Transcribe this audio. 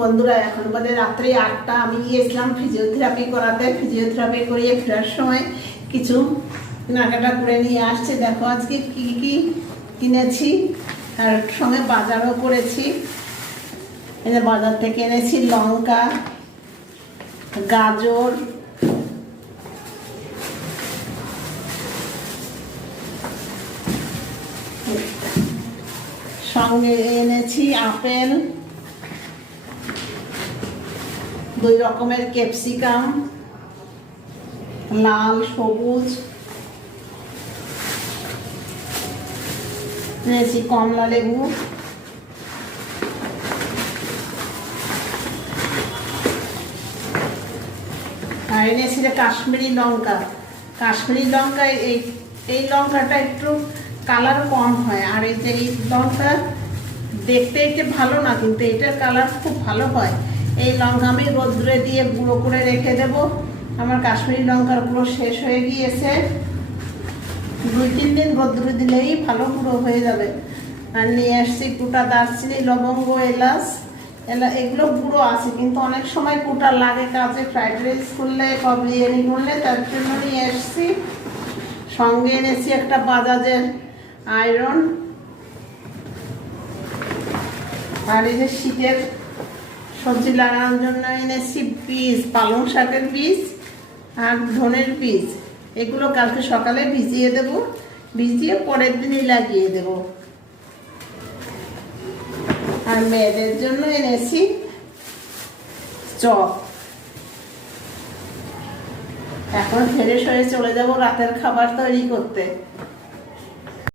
বন্ধুরা এখন বাজে রাত্রি 8টা। আমি গিয়েছিলাম ফিজিওথেরাপি করাতে। ফিজিওথেরাপি করিয়ে ফেরার সময় কিছু কেনাকাটা করে নিয়ে আসছে। দেখো আজকে কি কি কিনেছি, আর সঙ্গে বাজারও করেছি। এই যে বাজার থেকে এনেছি লঙ্কা, গাজর, সঙ্গে এনেছি আপেল, 2 রকমের ক্যাপসিকাম, লাল সবুজ, এনেছি কমলা লেবু, আর এনেছি কাশ্মীরি লঙ্কা। কাশ্মীরি লঙ্কা এই লঙ্কাটা একটু কালার কম হয়, আর এই যে এই লঙ্কা দেখতে এটা ভালো না, কিন্তু এটার কালার খুব ভালো হয়। এই লঙ্কা আমি রোদ্রে দিয়ে গুঁড়ো করে রেখে দেব। আমার কাশ্মীরি লঙ্কার গুঁড়ো শেষ হয়ে গিয়েছে, 2-3 দিন রোদ্রে দিলেই ভালো গুঁড়ো হয়ে যাবে। আর নিয়ে আসছি গোটা দারচিনি, লবঙ্গ, এলাচ। এগুলো গুঁড়ো আছে, কিন্তু অনেক সময় গোটা লাগে কাজে, ফ্রাইড রাইস করলে বা বিরিয়ানি করলে, তার জন্য নিয়ে আসছি। সঙ্গে এনেছি একটা বাজাজের আয়রন, আর এই যে শীতের সবজি লাগানোর জন্য এনেছি বীজ, পালং শাকের বীজ আর ধনের বীজ। এগুলো কালকে সকালে ভিজিয়ে দেব, ভিজিয়ে পরের দিনই লাগিয়ে দেব। আর মেয়েদের জন্য এনেছি চপ। এখন ফ্রেশ হয়ে চলে যাব রাতের খাবার তৈরি করতে।